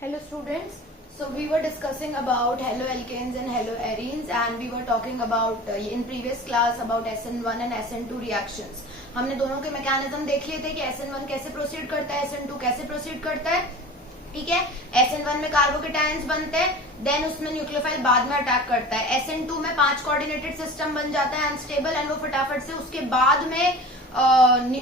Hello students. So we were discussing about haloalkanes and haloarenes and we were talking about in previous class about SN1 and SN2 reactions. हमने दोनों के mechanism देख लिए थे कि SN1 कैसे proceed करता है, SN2 कैसे प्रोसीड करता है. ठीक है. SN1 में कार्बोकेटायंस बनते हैं, देन उसमें न्यूक्लियोफाइल बाद में अटैक करता है. SN2 में 5 कोऑर्डिनेटेड सिस्टम बन जाता है अनस्टेबल एंड वो फटाफट से उसके बाद में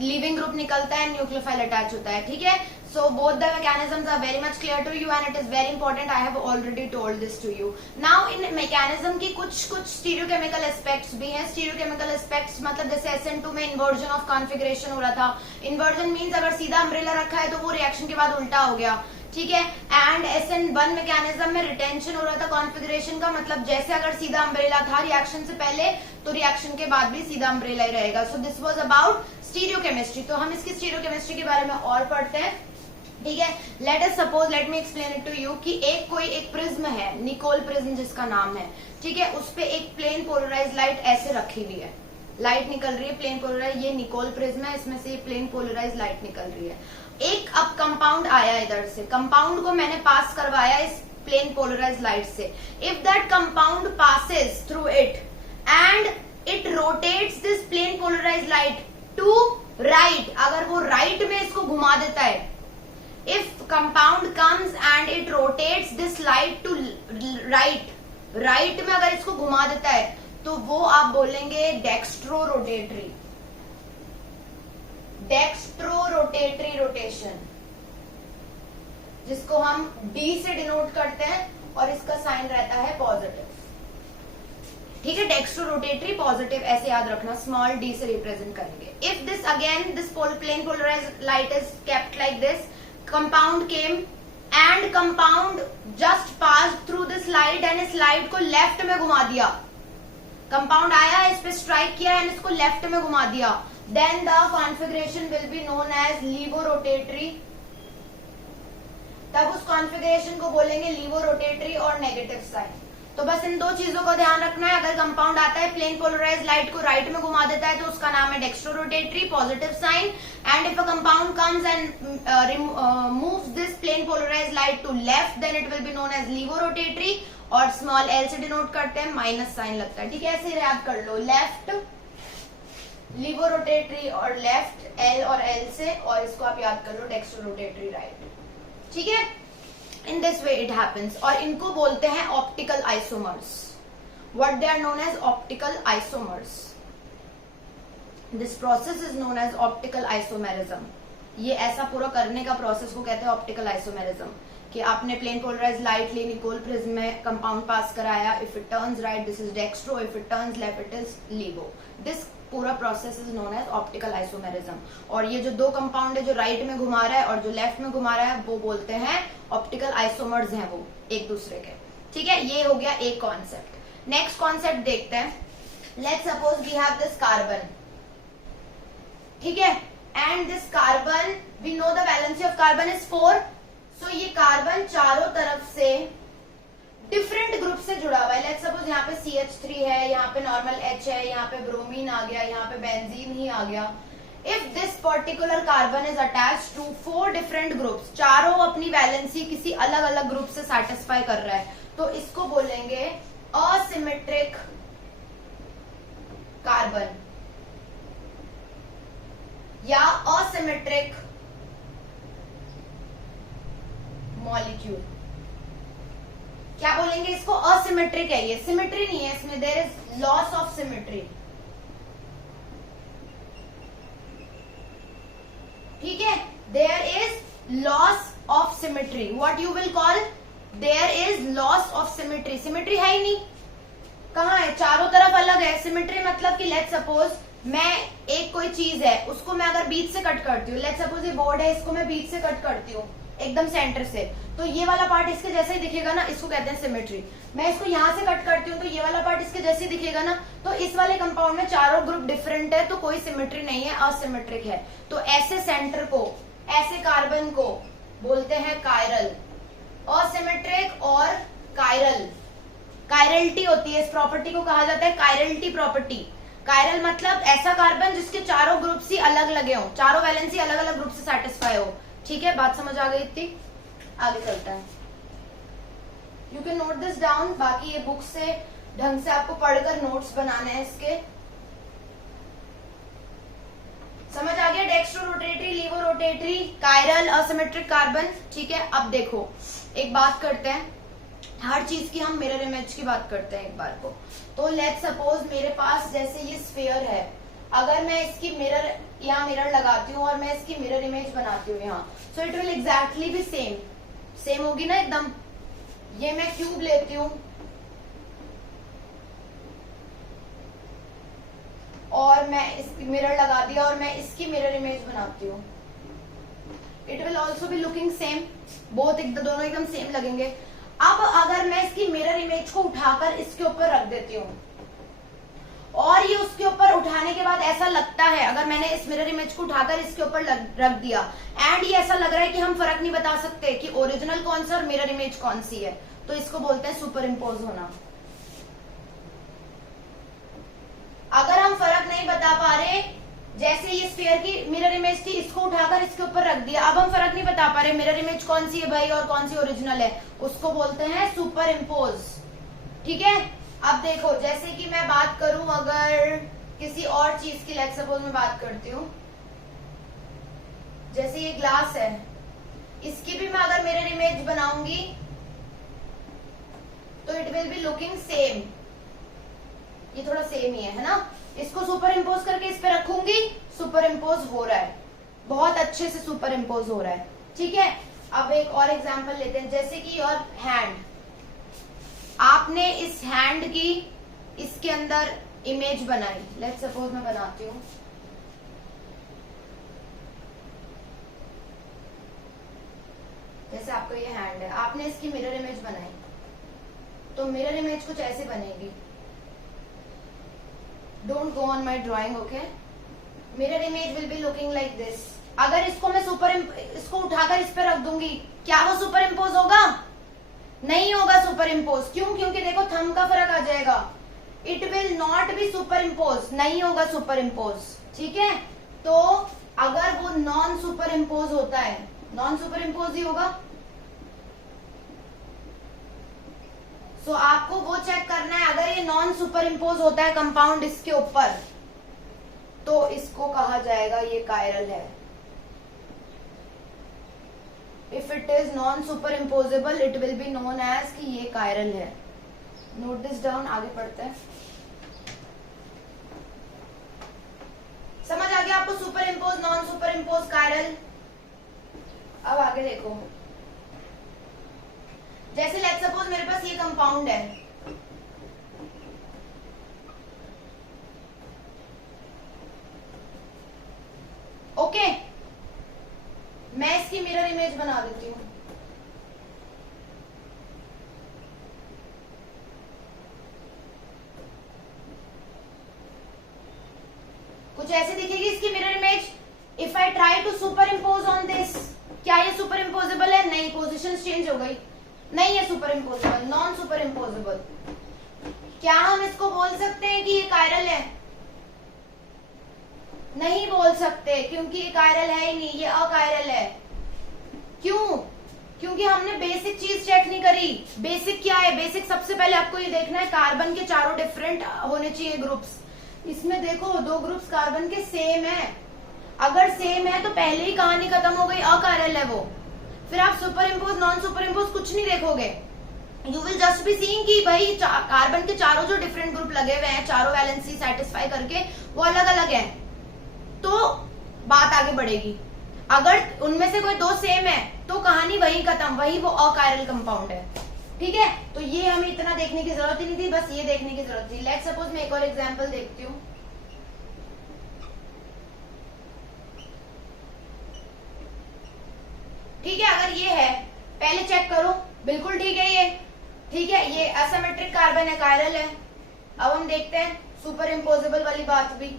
लीविंग ग्रुप निकलता है, न्यूक्लियोफाइल अटैच होता है. ठीक है. So both the mechanisms are very much clear to you and it is very important. I have already told this to you. Now in mechanism की कुछ stereochemical aspects भी हैं. Stereochemical aspects मतलब जैसे SN2 में inversion of configuration हो रहा था. Inversion means अगर सीधा अम्ब्रेला रखा है तो वो रिएक्शन के बाद उल्टा हो गया. ठीक है. एंड SN1 मैकेनिज्म में रिटेंशन हो रहा था कॉन्फ़िगरेशन का, मतलब जैसे अगर सीधा अम्ब्रेला था रिएक्शन से पहले तो रिएक्शन के बाद भी सीधा अम्ब्रेला ही रहेगा. So this was about stereochemistry. तो हम इसकी स्टीरियोकेमिस्ट्री के बारे में और पढ़ते हैं. ठीक है. Let me explain it to you कि एक प्रिज्म है, निकोल प्रिज्म जिसका नाम है. ठीक है. उस पे एक प्लेन पोलराइज लाइट ऐसे रखी हुई है, लाइट निकल रही है प्लेन पोलराइज. ये निकोल प्रिज्म है, इसमें से प्लेन पोलराइज लाइट निकल रही है. एक अब कंपाउंड आया इधर से, कंपाउंड को मैंने पास करवाया इस प्लेन पोलराइज लाइट से. If that compound passes through it and it rotates this plane polarise light to right, अगर वो राइट में इसको घुमा देता है, if compound comes and it rotates this light to right में अगर इसको घुमा देता है तो वो आप बोलेंगे डेक्स्ट्रो रोटेटरी रोटेशन, जिसको हम D से डिनोट करते हैं और इसका साइन रहता है पॉजिटिव. ठीक है. डेक्स्ट्रो रोटेटरी पॉजिटिव ऐसे याद रखना, स्मॉल d से रिप्रेजेंट करेंगे. If this plane polarised light is kept like this, compound came and compound just passed through this light and इस लाइट को लेफ्ट में घुमा दिया. कंपाउंड आया, इस पे स्ट्राइक किया एंड इसको लेफ्ट में घुमा दिया. Then the configuration will be known as levorotatory. तब उस कॉन्फ़िगरेशन को बोलेंगे लीवोरोटेटरी और नेगेटिव साइन. तो बस इन दो चीजों का ध्यान रखना है. अगर कंपाउंड आता है प्लेन पोलराइज लाइट को राइट में घुमा देता है तो उसका नाम है dextrorotatory positive sign. And if a compound comes and moves this plane polarise light to left then it will be known as levorotatory और स्मॉल एल से डिनोट करते हैं, माइनस साइन लगता है. ठीक है. ऐसे याद कर लो, लेफ्ट लीवोरोटेटरी और लेफ्ट एल और एल से, और इसको आप याद कर लो डेक्स्ट्रोरोटेटरी राइट. ठीक है. In this way it happens. और इनको बोलते हैं optical isomers. What they are known as optical isomers. This process is known as optical isomerism. ये ऐसा पूरा करने का प्रोसेस को कहते हैं ऑप्टिकल आइसोमेरिज्म. कि आपने प्लेन पोलराइज लाइट ली, निकोल प्रिज्म में कंपाउंड पास कराया. If it turns right this is dextro, if it turns left it is levo. This पूरा process is known as optical isomerism. और ये जो दो कंपाउंड है, जो राइट में घुमा रहा है और जो लेफ्ट में घुमा रहा है, वो बोलते हैं ऑप्टिकल आइसोमर्स हैं वो एक दूसरे के. ठीक है. ये हो गया एक कॉन्सेप्ट. नेक्स्ट कॉन्सेप्ट देखते हैं. Let's suppose we have this carbon. ठीक है. And this carbon, we know the valency of carbon is 4. So ये कार्बन चारों तरफ से डिफरेंट ग्रुप से जुड़ा हुआ है. लेट्स सपोज यहाँ पे CH3 है, यहाँ पे नॉर्मल H है, यहाँ पे ब्रोमीन आ गया, यहाँ पे बेंजीन ही आ गया. If this particular carbon is attached to 4 different groups, चारों अपनी वैलेंसी किसी अलग अलग ग्रुप से सेटिस्फाई कर रहा है, तो इसको बोलेंगे असिमेट्रिक कार्बन या असिमेट्रिक मॉलिक्यूल. क्या बोलेंगे इसको? असिमेट्रिक है. ये सिमेट्री नहीं है इसमें, there is loss of symmetry. ठीक है. There is loss of symmetry. What you will call? There is loss of symmetry. Symmetry है ही नहीं. कहाँ है? चारों तरफ अलग है. सिमेट्री मतलब कि लेट्स सपोज मैं एक कोई चीज है, उसको मैं अगर बीच से कट करती हूँ, लेट्स सपोज ये बोर्ड है, इसको मैं बीच से कट करती हूँ एकदम सेंटर से, तो ये वाला पार्ट इसके जैसे ही दिखेगा ना, इसको कहते हैं सिमेट्री. मैं इसको यहाँ से कट करती हूँ तो ये वाला पार्ट इसके जैसे ही दिखेगा ना, तो इस वाले कंपाउंड में चारों ग्रुप डिफरेंट है, तो कोई सिमेट्री नहीं है, असिमेट्रिक है. तो ऐसे सेंटर को, ऐसे कार्बन को बोलते हैं कायरल. असिमेट्रिक और कायरल, कायरलिटी होती है इस प्रॉपर्टी को, कहा जाता है कायरलिटी प्रॉपर्टी. कायरल मतलब ऐसा कार्बन जिसके चारों ग्रुप्स ही अलग लगे हो, चारों वैलेंसी अलग अलग ग्रुप से सेटिस्फाई हो. ठीक है. बात समझ आ गई इतनी? आगे चलते हैं। You can note this down, बाकी ये बुक से ढंग से आपको पढ़कर नोट्स बनाने हैं इसके। समझ आ गया? Dextro rotatory, laevo rotatory, chiral, asymmetric carbon. ठीक है, अब देखो एक बात करते हैं, हर चीज की हम मिरर इमेज की बात करते हैं एक बार को। तो लेट्स सपोज मेरे पास जैसे ये स्फीयर है, अगर मैं इसकी मिरर यहाँ मिरर लगाती हूँ और मैं इसकी मिरर इमेज बनाती हूँ यहाँ, so it will exactly B same होगी ना एकदम। ये मैं क्यूब लेती हूँ और मैं इस मिरर लगा दिया और मैं इसकी मिरर इमेज बनाती हूँ, it will also be looking same, both दोनों एकदम सेम लगेंगे। अब अगर मैं इसकी मिरर इमेज को उठाकर इसके ऊपर रख देती हूँ और ये उसके ऊपर उठाने के बाद ऐसा लगता है, अगर मैंने इस मिरर इमेज को उठाकर इसके ऊपर रख दिया एंड ये ऐसा लग रहा है कि हम फर्क नहीं बता सकते कि ओरिजिनल कौन सा और मिरर इमेज कौन सी है, तो इसको बोलते हैं सुपर इम्पोज होना। अगर हम फर्क नहीं बता पा रहे, जैसे ये स्फीयर की मिरर इमेज थी, इसको उठाकर इसके ऊपर रख दिया, अब हम फर्क नहीं बता पा रहे मिरर इमेज कौन सी है भाई और कौन सी ओरिजिनल है, उसको बोलते हैं सुपर इम्पोज। ठीक है, अब देखो जैसे कि मैं बात करूं अगर किसी और चीज की, लेट्स सपोज मैं बात करती हूँ, जैसे ये ग्लास है, इसकी भी मैं अगर मिरर इमेज बनाऊंगी तो it will be looking same, ये थोड़ा सेम ही है ना। इसको सुपर इम्पोज करके इस पे रखूंगी, सुपर इम्पोज हो रहा है, बहुत अच्छे से सुपर इम्पोज हो रहा है। ठीक है, अब एक और एग्जांपल लेते हैं, जैसे कि योर हैंड, आपने इस हैंड की इसके अंदर इमेज बनाई, लेट्स सपोज मैं बनाती हूँ, जैसे आपको ये हैंड है, आपने इसकी मिरर इमेज बनाई, तो मिरर इमेज कुछ ऐसे बनेगी। Don't go on my drawing, okay. Mirror image will be looking like this. अगर इसको मैं इसको उठाकर इस पे रख दूंगी, क्या वो सुपर इम्पोज होगा? नहीं होगा सुपर इम्पोज। क्यों? क्योंकि देखो थंब का फर्क आ जाएगा, it will not be super impose, नहीं होगा सुपर इम्पोज। ठीक है, तो अगर वो नॉन सुपर इम्पोज होता है, नॉन सुपर इम्पोज ही होगा। तो आपको वो चेक करना है, अगर ये नॉन सुपर इम्पोज होता है कंपाउंड इसके ऊपर, तो इसको कहा जाएगा ये कायरल है। If it is non superimposable it will be known as कि ये कायरल है। नोट दिस डाउन, आगे पढ़ते हैं। समझ आ गया आपको? Super impose, non super impose, chiral. अब आगे देखो, जैसे लेट्स सपोज मेरे पास ये कंपाउंड है, ओके, मैं इसकी मिरर इमेज बना देती हूँ। कुछ ऐसे दिखेगी इसकी mirror image. If I try to superimpose on this, क्या ये सुपर इम्पोजेबल है? नहीं, पोजिशन चेंज हो गई, नहीं है super imposable, non super imposable. क्या हम इसको बोल सकते हैं कि ये कायरल है? नहीं बोल सकते, क्योंकि ये कायरल है ही नहीं, ये अकायरल है। क्यों? क्योंकि हमने बेसिक चीज चेक नहीं करी। बेसिक क्या है? बेसिक सबसे पहले आपको ये देखना है, कार्बन के चारों डिफरेंट होने चाहिए ग्रुप्स। इसमें देखो 2 ग्रुप्स कार्बन के सेम है, अगर सेम है तो पहले ही कहानी खत्म हो गई, अकायरल है वो। फिर आप super impose, non super impose कुछ नहीं देखोगे, you will just be seeing कि भाई कार्बन के चारों जो डिफरेंट ग्रुप लगे हुए हैं, चारों वैलेंसी सेटिस्फाई करके वो अलग अलग हैं, तो बात आगे बढ़ेगी। अगर उनमें से कोई 2 सेम है तो कहानी वही खत्म, वही वो अकायरल कंपाउंड है। ठीक है, तो ये हमें इतना देखने की जरूरत ही नहीं थी, बस ये देखने की जरूरत थी। लेट्स सपोज मैं एक और एग्जांपल देखती हूँ। ठीक है, अगर ये है, पहले चेक करो, बिल्कुल ठीक है ये, ठीक है, ये असिमेट्रिक कार्बन है, कायरल है। अब हम देखते हैं सुपर इम्पोजेबल वाली बात भी।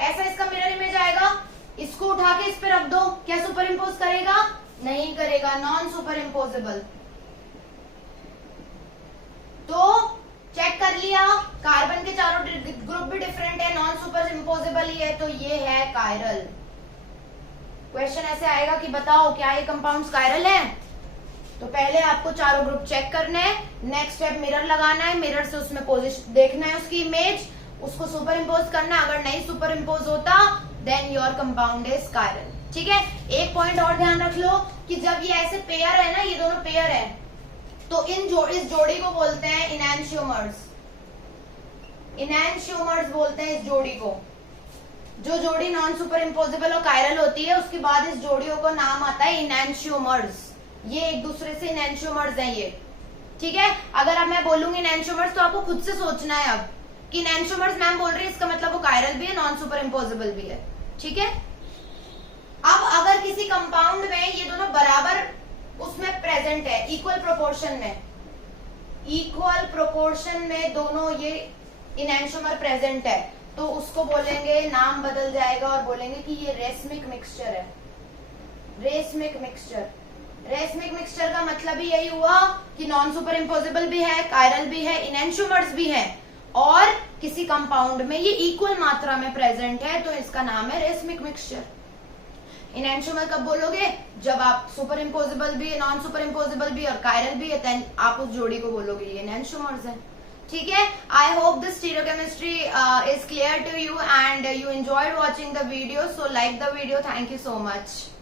ऐसा इसका मिरर इमेज आएगा, इसको उठा के इस पे रख दो, क्या सुपर इम्पोज करेगा? नहीं करेगा, नॉन सुपर इम्पोजेबल। तो चेक कर लिया, कार्बन के चारों ग्रुप भी डिफरेंट है, नॉन सुपर इम्पोजेबल ही है, तो ये है कायरल। क्वेश्चन ऐसे आएगा कि बताओ क्या ये कंपाउंड्स कायरल हैं, तो पहले आपको चारों ग्रुप चेक करने हैं, नेक्स्ट स्टेप मिरर लगाना है, मिरर से उसमें पोजीशन देखना है उसकी इमेज, उसको सुपर इम्पोज करना है, अगर नहीं सुपर इम्पोज होता then your compound is chiral. ठीक है, एक पॉइंट और ध्यान रख लो कि जब ये ऐसे पेयर है ना, ये दोनों पेयर है, तो इस जोड़ी को बोलते हैं इनैंशियोमर्स। इनैंशियोमर्स बोलते हैं इस जोड़ी को। जो जोड़ी नॉन सुपर इम्पोजेबल और कायरल होती है उसके बाद इस जोड़ियों का नाम आता है इनैंशियोमर्स। ये एक दूसरे से इनैंशियोमर्स हैं ये। ठीक है, अगर अब मैं बोलूंगी इनैंशियोमर्स तो आपको खुद से सोचना है अब कि इनैंशियोमर्स मैम बोल रही है, इसका मतलब वो कायरल भी है, नॉन सुपर इम्पोजेबल भी है। ठीक है, अब अगर किसी कंपाउंड में ये दोनों बराबर उसमें प्रेजेंट है, इक्वल प्रोपोर्शन में दोनों ये इनैंशियोमर प्रेजेंट है, तो उसको बोलेंगे, नाम बदल जाएगा और बोलेंगे कि ये रेसमिक मिक्सचर है। रेसमिक मिक्सचर का मतलब ही यही हुआ कि नॉन सुपर इम्पोजेबल भी है, कायरल भी है, इनैंशियोमर्स भी है और किसी कंपाउंड में ये इक्वल मात्रा में प्रेजेंट है, तो इसका नाम है रेसमिक मिक्सचर। इनैंशियोमर कब बोलोगे? जब आप सुपर इम्पोजेबल भी है, नॉन सुपर इम्पोजेबल भी और कायरल भी है, देन आप उस जोड़ी को बोलोगे ये इनैंशियोमर्स है। ठीक है, I hope this stereochemistry is clear to you and you enjoyed watching the video, so like the video. Thank you so much.